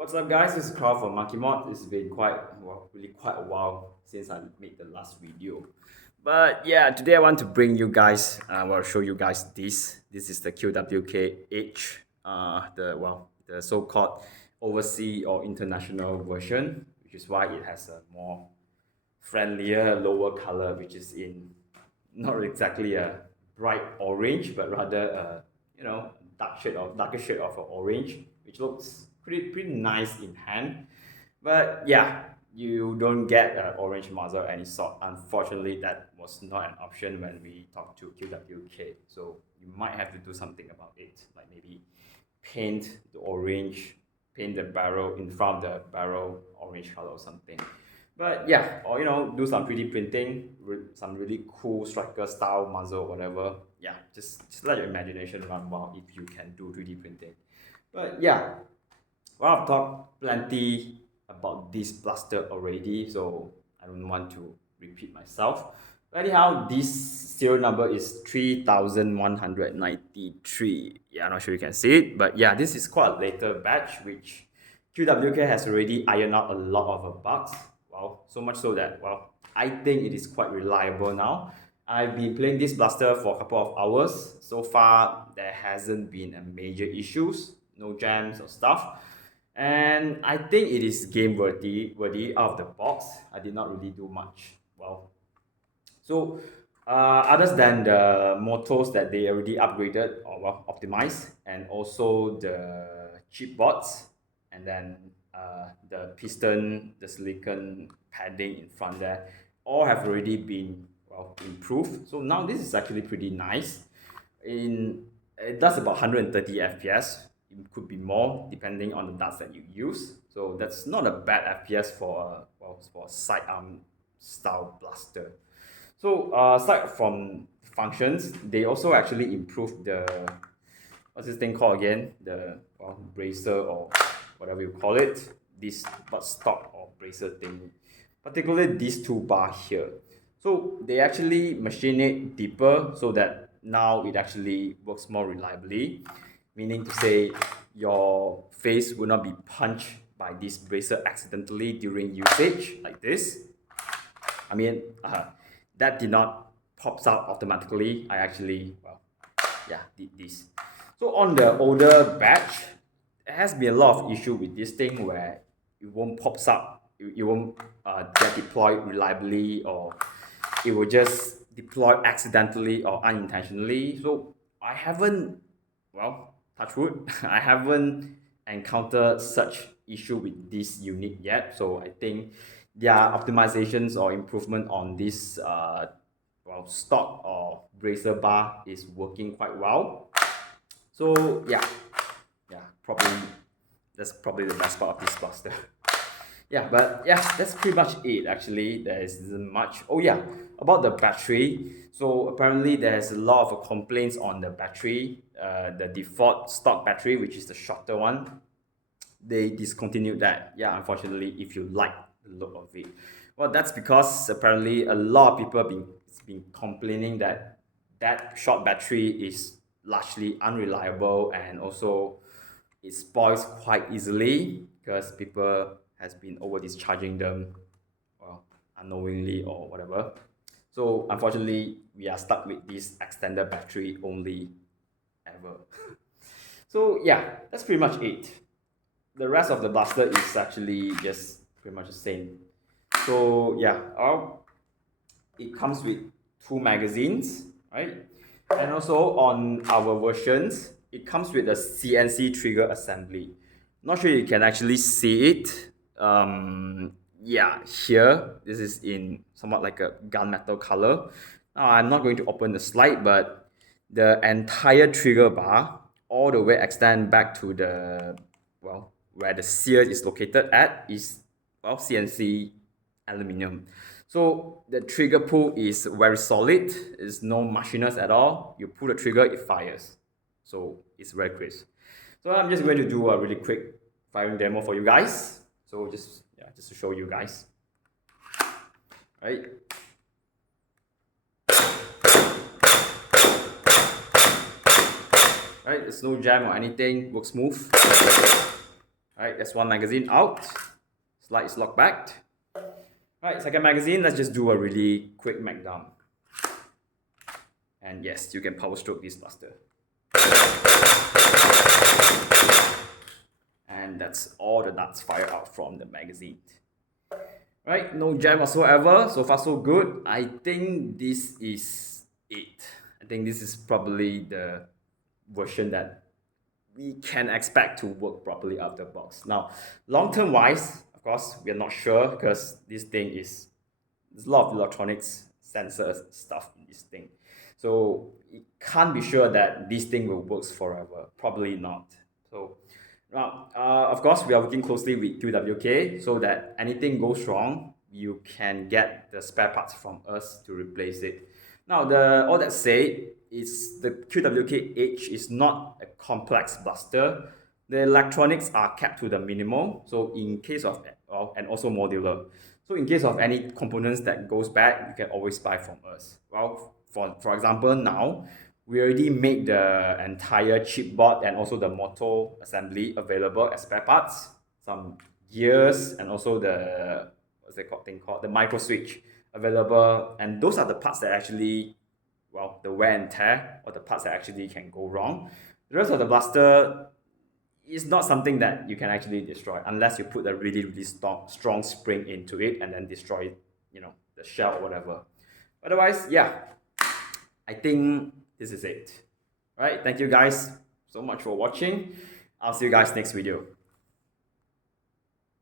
What's up, guys? This is Carl from Monkey Mod. It's been really quite a while since I made the last video. But yeah, today I want to bring you guys, show you guys this. This is the QWK H, the so-called overseas or international version, which is why it has a more friendlier, lower color, which is in not exactly a bright orange, but rather a darker shade of orange, which looks pretty nice in hand. But yeah, you don't get an orange muzzle any sort. Unfortunately, that was not an option when we talked to QWK. So you might have to do something about it, like maybe paint the orange, paint the barrel in front of the barrel orange color or something. But yeah, or do some 3D printing, some really cool striker style muzzle, whatever. Yeah, just let your imagination run wild if you can do 3D printing. But yeah, well, I've talked plenty about this blaster already, so I don't want to repeat myself. But anyhow, this serial number is 3193. Yeah, I'm not sure you can see it, but yeah, this is quite a later batch, which QWK has already ironed out a lot of bugs. Well, so much so that, I think it is quite reliable now. I've been playing this blaster for a couple of hours. So far, there hasn't been a major issues, no jams or stuff. And I think it is game worthy out of the box. I did not really do much. So other than the motors that they already upgraded or optimized, and also the chip boards, and then the piston, the silicon padding in front there, all have already been improved. So now this is actually pretty nice. It does about 130 FPS. It could be more depending on the darts that you use. So that's not a bad FPS for a sidearm style blaster. So aside from functions, they also actually improved the what's this thing called again? The bracer or whatever you call it. This buttstock or bracer thing, particularly these two bar here. So they actually machine it deeper so that now it actually works more reliably, meaning to say your face will not be punched by this bracer accidentally during usage like this. I mean, that did not pops out automatically. I actually, did this. So on the older batch, there has been a lot of issue with this thing where it won't pops up, it won't get deployed reliably, or it will just deploy accidentally or unintentionally. So I haven't, touch wood, I haven't encountered such issue with this unit yet. So I think their optimizations or improvement on this stock or bracer bar is working quite well. So yeah, probably that's probably the best part of this blaster. But yeah, that's pretty much it actually. There isn't much. Oh yeah, about the battery. So apparently there's a lot of complaints on the battery. The default stock battery, which is the shorter one, they discontinued that. Yeah, unfortunately, if you like the look of it. Well, that's because apparently a lot of people been complaining that that short battery is largely unreliable, and also it spoils quite easily because people has been over discharging them, unknowingly or whatever. So unfortunately, we are stuck with this extended battery only ever. So yeah, that's pretty much it. The rest of the blaster is actually just pretty much the same. So yeah, it comes with 2 magazines, right? And also on our versions, it comes with a CNC trigger assembly. Not sure you can actually see it. Here, this is in somewhat like a gunmetal color. Now, I'm not going to open the slide, but the entire trigger bar all the way extend back to the, where the sear is located at is, CNC aluminum. So the trigger pull is very solid. There's no mushiness at all. You pull the trigger, it fires. So it's very crisp. So I'm just going to do a really quick firing demo for you guys. So just to show you guys. Right. Right, there's no jam or anything, works smooth. Right, that's one magazine out. Slide is locked back. Right, second magazine, let's just do a really quick mag dump. And yes, you can power stroke this blaster. And that's all the nuts fired out from the magazine. Right, no jam whatsoever. So far so good. I think this is it. I think this is probably the version that we can expect to work properly out of the box. Now, long-term wise, of course, we are not sure because this thing there's a lot of electronics, sensors, stuff in this thing. So it can't be sure that this thing will work forever. Probably not. So now, of course, we are working closely with QWK so that anything goes wrong, you can get the spare parts from us to replace it. Now, all that said, is the QWK H is not a complex blaster. The electronics are kept to the minimum. So in case of, and also modular. So in case of any components that goes bad, you can always buy from us. Well, for example, now we already made the entire chipboard and also the motor assembly available as spare parts. Some gears and also the thing called the micro switch available, and those are the parts that actually, well, the wear and tear or the parts that actually can go wrong. The rest of the blaster is not something that you can actually destroy unless you put a really strong spring into it and then destroy it, the shell or whatever. Otherwise, yeah, I think this is it. All right, thank you guys so much for watching. I'll see you guys next video.